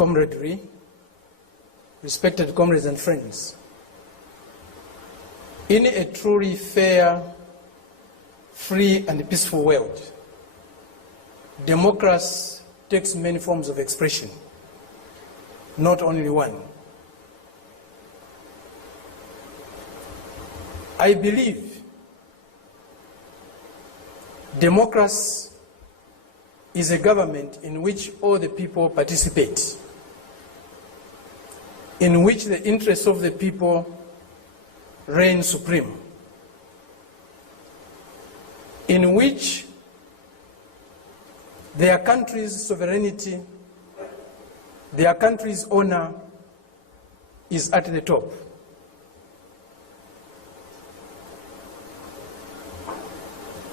camaraderie, respected comrades and friends. In a truly fair, free and peaceful world, democracy takes many forms of expression, not only one. I believe democracy is a government in which all the people participate, in which the interests of the people reign supreme, in which their country's sovereignty, their country's honor is at the top.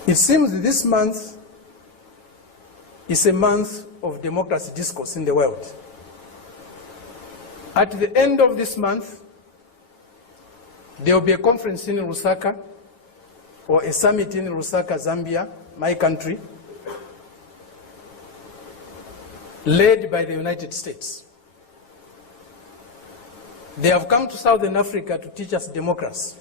It seems this month is a month of democracy discourse in the world. At the end of this month, there will be a conference in Lusaka, or a summit in Lusaka, Zambia, my country, led by the United States. They have come to Southern Africa to teach us democracy.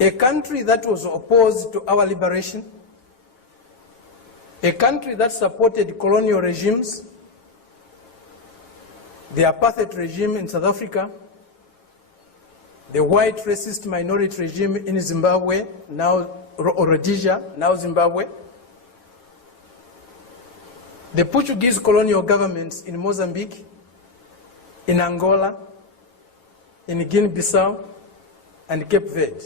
A country that was opposed to our liberation, a country that supported colonial regimes, the apartheid regime in South Africa, the white racist minority regime in Zimbabwe, now Rhodesia, now Zimbabwe, the Portuguese colonial governments in Mozambique, in Angola, in Guinea-Bissau, and Cape Verde,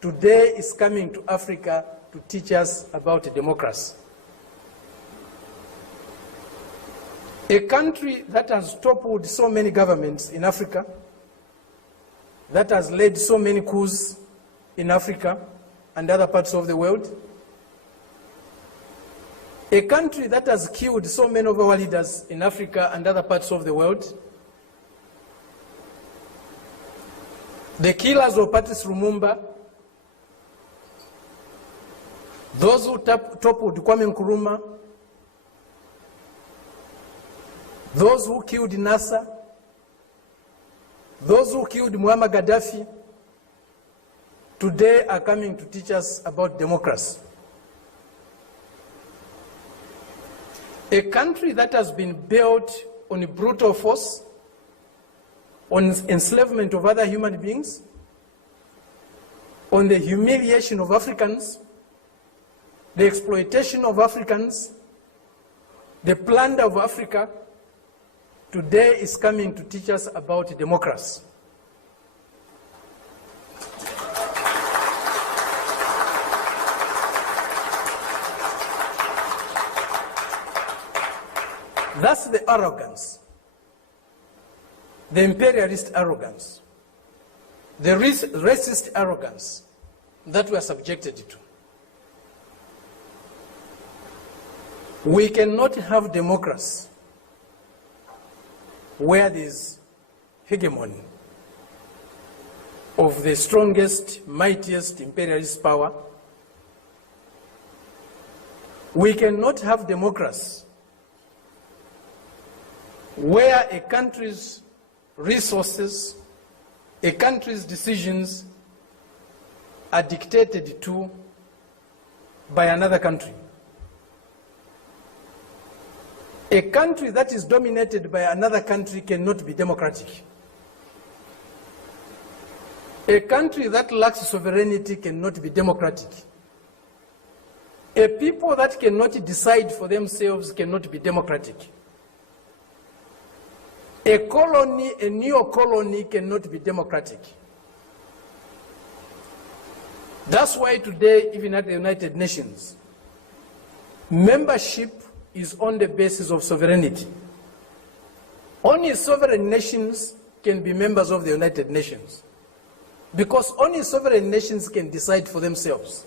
today is coming to Africa to teach us about democracy. A country that has toppled so many governments in Africa, that has led so many coups in Africa and other parts of the world, a country that has killed so many of our leaders in Africa and other parts of the world, the killers of Patrice Lumumba, those who toppled Kwame Nkrumah, those who killed Nasser, those who killed Muammar Gaddafi, today are coming to teach us about democracy. A country that has been built on brutal force, on enslavement of other human beings, on the humiliation of Africans, the exploitation of Africans, the plunder of Africa, today is coming to teach us about democracy. That's the arrogance, the imperialist arrogance, the racist arrogance that we are subjected to. We cannot have democracy where there is hegemony of the strongest, mightiest imperialist power. We cannot have democracy where a country's resources, a country's decisions are dictated to by another country. A country that is dominated by another country cannot be democratic. A country that lacks sovereignty cannot be democratic. A people that cannot decide for themselves cannot be democratic. A colony, a neo-colony cannot be democratic. That's why today, even at the United Nations, membership is on the basis of sovereignty. Only sovereign nations can be members of the United Nations, because only sovereign nations can decide for themselves.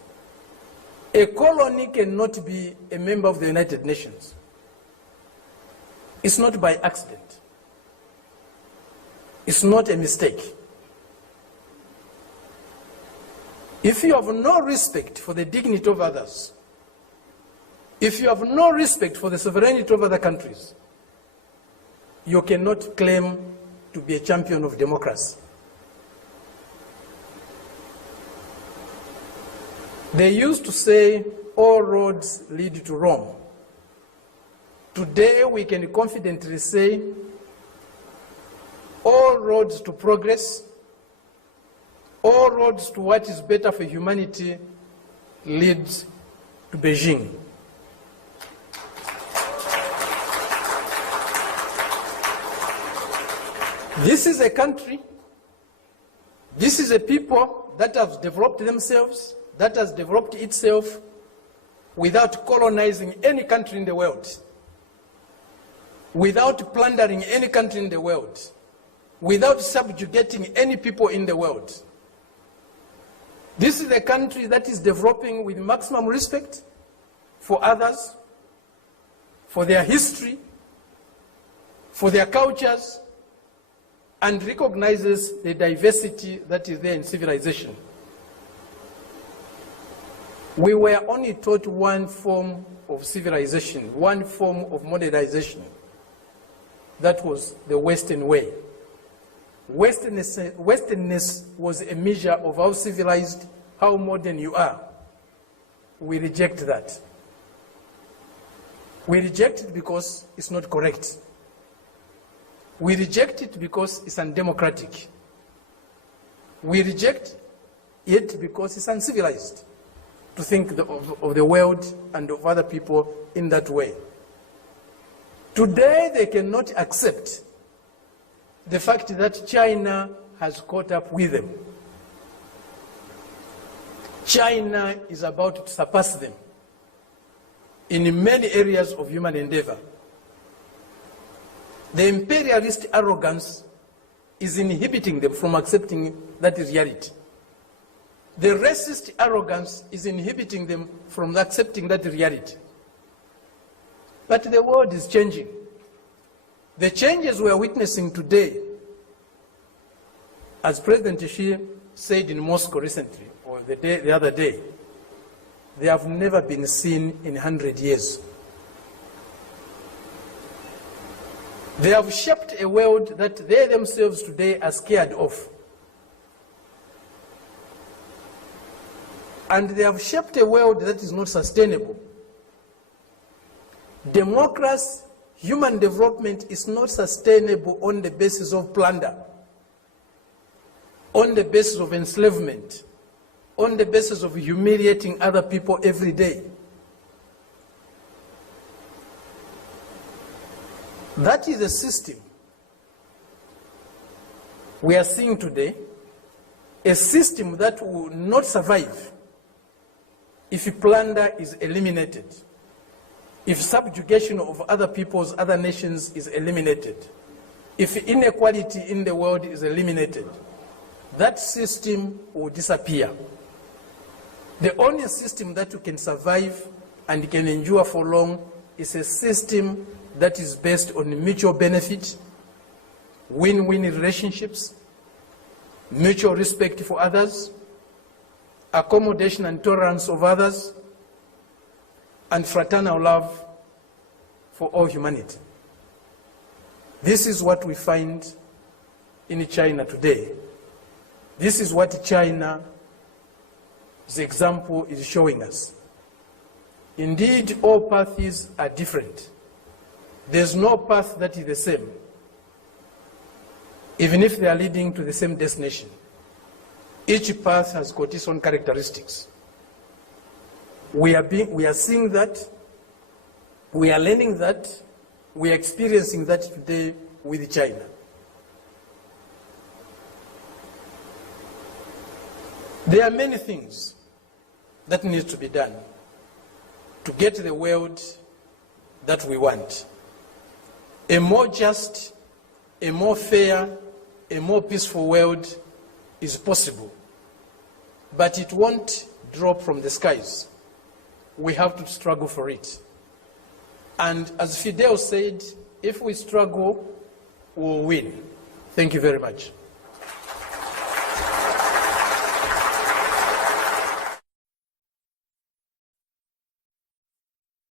A colony cannot be a member of the United Nations. It's not by accident. It's not a mistake. If you have no respect for the dignity of others, If you have no respect for the sovereignty of other countries, you cannot claim to be a champion of democracy. They used to say, all roads lead to Rome. Today, we can confidently say, all roads to progress, all roads to what is better for humanity lead to Beijing. This is a country, this is a people that have developed themselves, that has developed itself without colonizing any country in the world, without plundering any country in the world, without subjugating any people in the world. This is a country that is developing with maximum respect for others, for their history, for their cultures, and recognizes the diversity that is there in civilization. We were only taught one form of civilization, one form of modernization. That was the Western way. Westernness was a measure of how civilized, how modern you are. We reject that. We reject it because it's not correct. We reject it because it's undemocratic. We reject it because it's uncivilized to think of the world and of other people in that way. Today, they cannot accept the fact that China has caught up with them. China is about to surpass them in many areas of human endeavor. The imperialist arrogance is inhibiting them from accepting that reality. The racist arrogance is inhibiting them from accepting that reality. But the world is changing. The changes we are witnessing today, as President Xi said in Moscow recently, or the other day, they have never been seen in 100 years. They have shaped a world that they themselves today are scared of. And they have shaped a world that is not sustainable. Democracy, human development is not sustainable on the basis of plunder, on the basis of enslavement, on the basis of humiliating other people every day. That is a system we are seeing today, a system that will not survive if plunder is eliminated, if subjugation of other peoples, other nations is eliminated, if inequality in the world is eliminated. That system will disappear. The only system that can survive and can endure for long is a system that is based on mutual benefit, win-win relationships, mutual respect for others, accommodation and tolerance of others, and fraternal love for all humanity. This is what we find in China today. This is what China's example is showing us. Indeed, all paths are different. There's no path that is the same, even if they are leading to the same destination. Each path has got its own characteristics. We are seeing that, we are learning that, we are experiencing that today with China. There are many things that need to be done to get the world that we want. A more just, a more fair, a more peaceful world is possible, but it won't drop from the skies. We have to struggle for it. And as Fidel said, if we struggle, we'll win. Thank you very much.